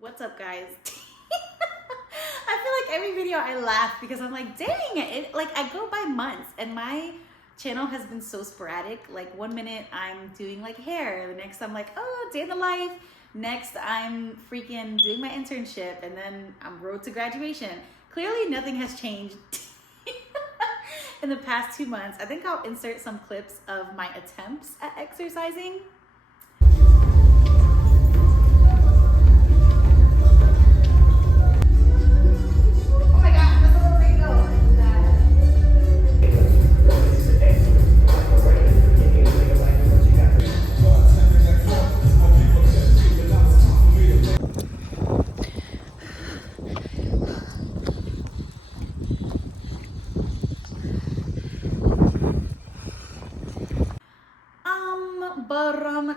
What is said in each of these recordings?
What's up, guys? I feel like every video I laugh because I'm like, dang it, like I go by months and my channel has been so sporadic. Like 1 minute I'm doing like hair, the next I'm like, oh, day in the life. Next I'm freaking doing my internship, and then I'm road to graduation. Clearly nothing has changed in the past 2 months. I think I'll insert some clips of my attempts at exercising.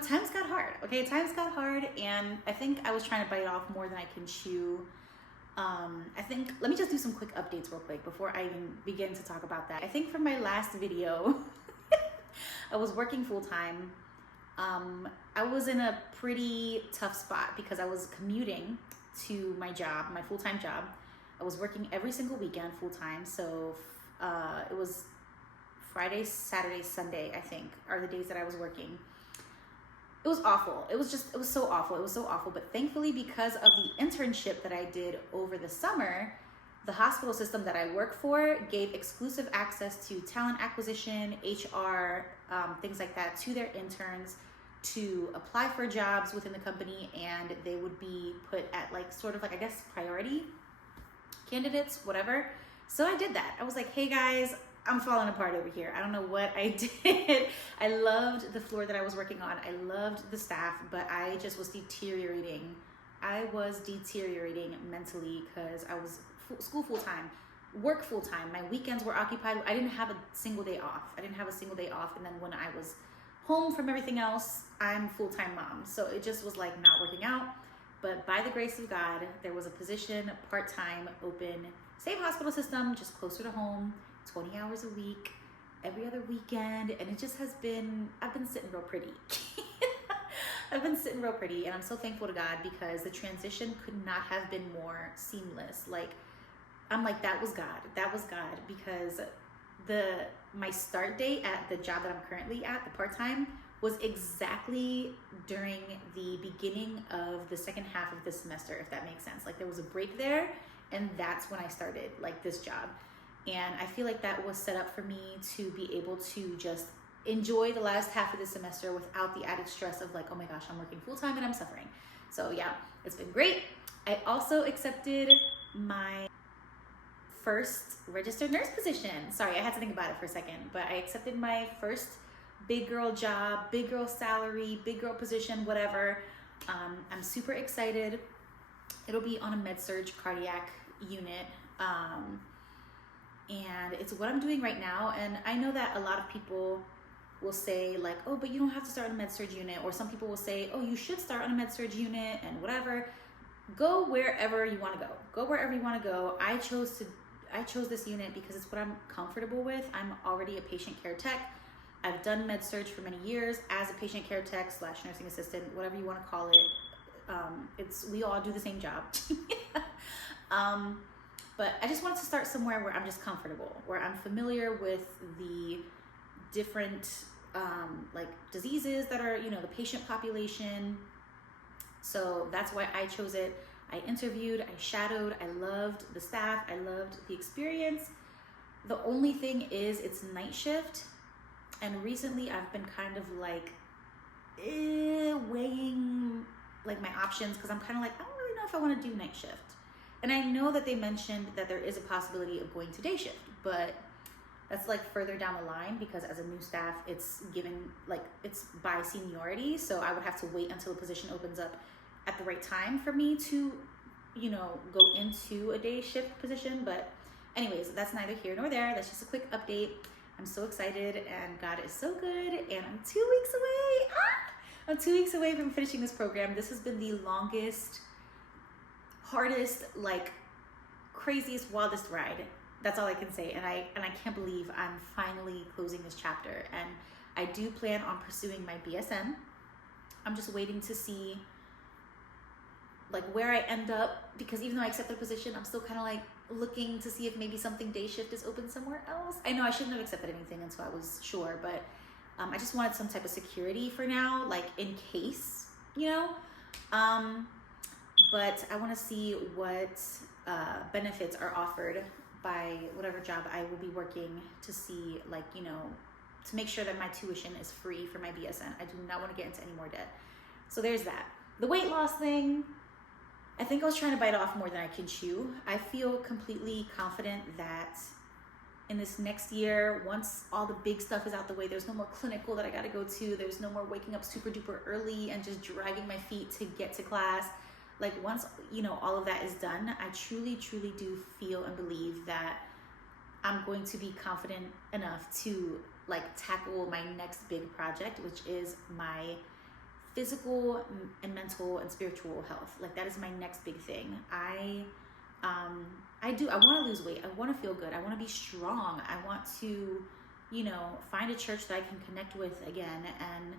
Times got hard, okay? Times got hard, and I think I was trying to bite off more than I can chew. Let me just do some quick updates real quick before I even begin to talk about that. I think from my last video, I was working full-time. I was in a pretty tough spot because I was commuting to my job, my full-time job. I was working every single weekend full-time, so it was Friday, Saturday, Sunday, I think, are the days that I was working. It was awful. It was so awful. It was so awful. But thankfully, because of the internship that I did over the summer, the hospital system that I work for gave exclusive access to talent acquisition, HR, things like that, to their interns to apply for jobs within the company, and they would be put at like sort of like, I guess, priority candidates, whatever. So I did that. I was like, hey guys, I'm falling apart over here. I don't know what I did. I loved the floor that I was working on. I loved the staff, but I just was deteriorating. I was deteriorating mentally because I was school full-time, work full-time. My weekends were occupied. I didn't have a single day off. And then when I was home from everything else, I'm full-time mom. So it just was like not working out. But by the grace of God, there was a position part-time open, same hospital system, just closer to home, 20 hours a week, every other weekend, and it just has been, I've been sitting real pretty. I've been sitting real pretty, and I'm so thankful to God because the transition could not have been more seamless. Like, I'm like, that was God. That was God, because my start date at the job that I'm currently at, the part-time, was exactly during the beginning of the second half of the semester, if that makes sense. Like, there was a break there, and that's when I started, like, this job. And I feel like that was set up for me to be able to just enjoy the last half of the semester without the added stress of like, oh my gosh, I'm working full-time and I'm suffering. So yeah, it's been great. I also accepted my first registered nurse position. Sorry, I had to think about it for a second, but I accepted my first big girl job, big girl salary, big girl position, whatever. I'm super excited. It'll be on a med-surg cardiac unit. And it's what I'm doing right now. And I know that a lot of people will say like, oh, but you don't have to start on a med-surg unit. Or some people will say, oh, you should start on a med-surg unit and whatever. Go wherever you want to go. Go wherever you want to go. I chose this unit because it's what I'm comfortable with. I'm already a patient care tech. I've done med-surg for many years as a patient care tech / nursing assistant, whatever you want to call it. We all do the same job. But I just wanted to start somewhere where I'm just comfortable, where I'm familiar with the different like diseases that are, the patient population. So that's why I chose it. I interviewed, I shadowed, I loved the staff, I loved the experience. The only thing is it's night shift. And recently I've been kind of like weighing like my options, because I'm kind of like, I don't really know if I want to do night shift. And I know that they mentioned that there is a possibility of going to day shift, but that's like further down the line, because as a new staff, it's given like, it's by seniority. So I would have to wait until a position opens up at the right time for me to, go into a day shift position. But anyways, that's neither here nor there. That's just a quick update. I'm so excited, and God is so good. And I'm 2 weeks away. I'm 2 weeks away from finishing this program. This has been the longest, hardest, like craziest, wildest ride. That's all I can say. And I can't believe I'm finally closing this chapter. And I do plan on pursuing my BSN. I'm just waiting to see like where I end up, because even though I accepted a position, I'm still kind of like looking to see if maybe something day shift is open somewhere else. I know I shouldn't have accepted anything until I was sure, but I just wanted some type of security for now, like in case, you know. But I want to see what benefits are offered by whatever job I will be working, to see, like, you know, to make sure that my tuition is free for my BSN. I do not want to get into any more debt. So there's that. The weight loss thing, I think I was trying to bite off more than I can chew. I feel completely confident that in this next year, once all the big stuff is out the way, there's no more clinical that I got to go to. There's no more waking up super duper early and just dragging my feet to get to class. Like, once, you know, all of that is done, I truly, truly do feel and believe that I'm going to be confident enough to like tackle my next big project, which is my physical and mental and spiritual health. Like, that is my next big thing. I want to lose weight. I want to feel good. I want to be strong. I want to, you know, find a church that I can connect with again, and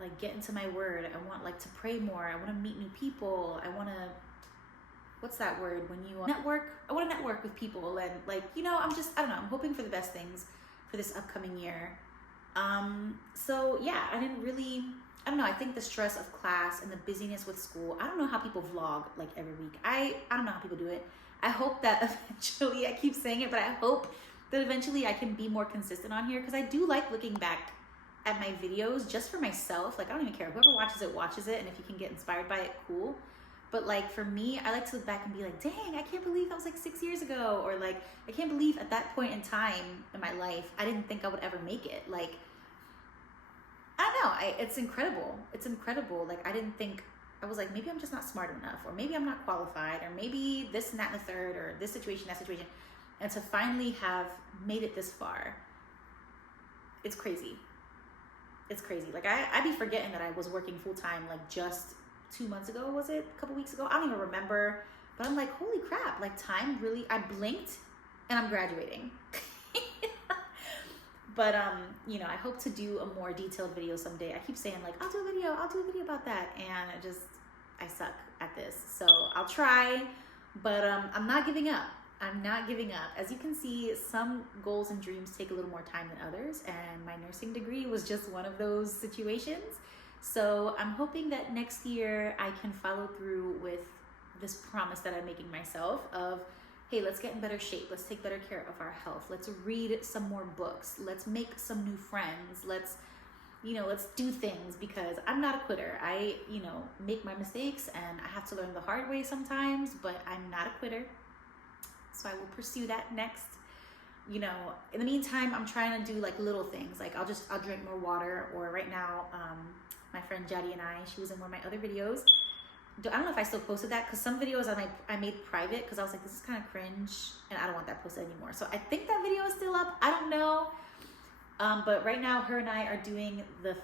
like get into my word. I want like to pray more. I want to meet new people. I want to, what's that word when you network? I want to network with people, and like, you know, I don't know, I'm hoping for the best things for this upcoming year. So yeah, I don't know, I think the stress of class and the busyness with school, I don't know how people vlog like every week. I don't know how people do it. I hope that eventually, I keep saying it, but I hope that eventually I can be more consistent on here, because I do like looking back at my videos just for myself. Like, I don't even care. Whoever watches it, and if you can get inspired by it, cool. But like, for me, I like to look back and be like, dang, I can't believe that was like 6 years ago. Or like, I can't believe at that point in time in my life, I didn't think I would ever make it. Like, I don't know, it's incredible. It's incredible. Like, I didn't think, I was like, maybe I'm just not smart enough, or maybe I'm not qualified, or maybe this and that and the third, or this situation, that situation. And to finally have made it this far, it's crazy. It's crazy. Like, I'd be forgetting that I was working full time like just 2 months ago, was it? A couple weeks ago? I don't even remember. But I'm like, holy crap, like time really, I blinked and I'm graduating. But, you know, I hope to do a more detailed video someday. I keep saying like, I'll do a video about that. And I suck at this. So I'll try, but I'm not giving up. I'm not giving up. As you can see, some goals and dreams take a little more time than others, and my nursing degree was just one of those situations. So I'm hoping that next year I can follow through with this promise that I'm making myself of, hey, let's get in better shape. Let's take better care of our health. Let's read some more books. Let's make some new friends. Let's do things, because I'm not a quitter. I, make my mistakes, and I have to learn the hard way sometimes, but I'm not a quitter. So I will pursue that next. In the meantime, I'm trying to do like little things. Like I'll drink more water, or right now, my friend Jaddy and she was in one of my other videos. I don't know if I still posted that, because some videos I made private, because I was like, this is kind of cringe and I don't want that posted anymore. So I think that video is still up. I don't know. But right now, her and I are doing the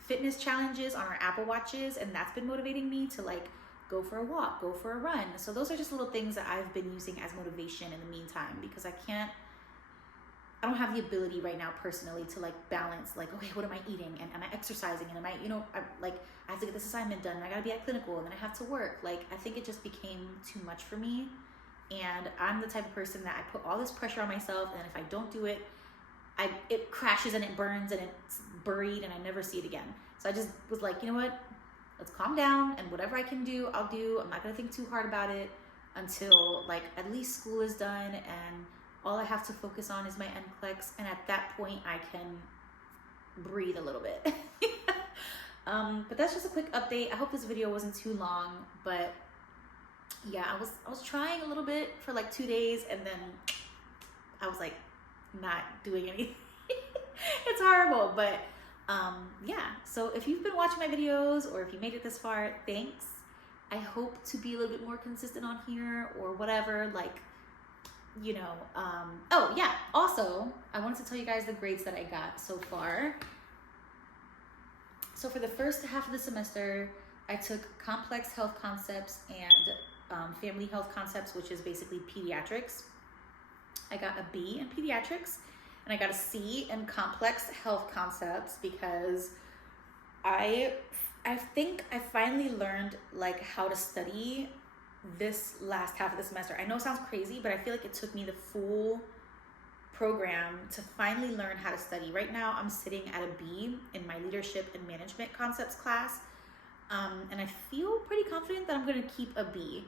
fitness challenges on our Apple Watches, and that's been motivating me to like go for a walk, go for a run. So those are just little things that I've been using as motivation in the meantime, because I don't have the ability right now personally to like balance, like, okay, what am I eating? And am I exercising? And am I, I have to get this assignment done, and I gotta be at clinical, and then I have to work. Like, I think it just became too much for me. And I'm the type of person that I put all this pressure on myself, and if I don't do it, it crashes and it burns and it's buried and I never see it again. So I just was like, you know what? Let's calm down, and whatever I can do, I'll do. I'm not gonna think too hard about it until like at least school is done, and all I have to focus on is my NCLEX, and at that point I can breathe a little bit. But that's just a quick update. I hope this video wasn't too long, but yeah, I was trying a little bit for like 2 days, and then I was like not doing anything. It's horrible, but yeah. So if you've been watching my videos, or if you made it this far, thanks. I hope to be a little bit more consistent on here, or whatever, like, oh yeah, also I wanted to tell you guys the grades that I got so far. So for the first half of the semester, I took complex health concepts and family health concepts, which is basically pediatrics. I got a B in pediatrics, and I got a C in complex health concepts, because I I think I finally learned like how to study this last half of the semester. I know it sounds crazy, but I feel like it took me the full program to finally learn how to study. Right now, I'm sitting at a B in my leadership and management concepts class, and I feel pretty confident that I'm going to keep a B.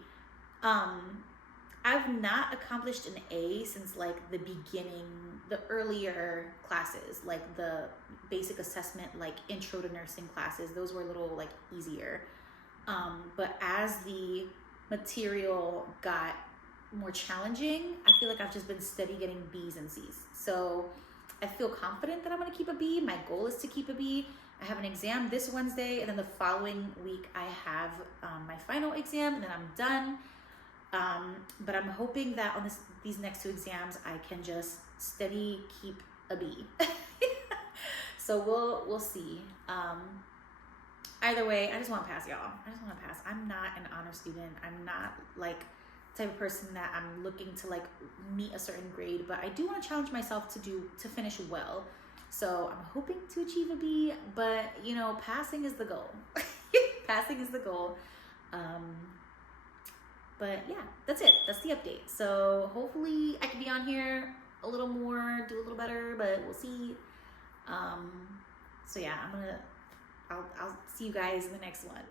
I've not accomplished an A since like the beginning, the earlier classes, like the basic assessment, like intro to nursing classes. Those were a little like easier. But as the material got more challenging, I feel like I've just been steady getting B's and C's. So I feel confident that I'm gonna keep a B. My goal is to keep a B. I have an exam this Wednesday, and then the following week I have my final exam, and then I'm done. But I'm hoping that on these next 2 exams, I can just steady keep a B. So we'll see. Either way, I just want to pass, y'all. I just want to pass. I'm not an honor student. I'm not like the type of person that I'm looking to like meet a certain grade, but I do want to challenge myself to finish well. So I'm hoping to achieve a B, but you know, passing is the goal. Passing is the goal. But yeah, that's it. That's the update. So hopefully I can be on here a little more, do a little better, but we'll see. So yeah, I'll see you guys in the next one.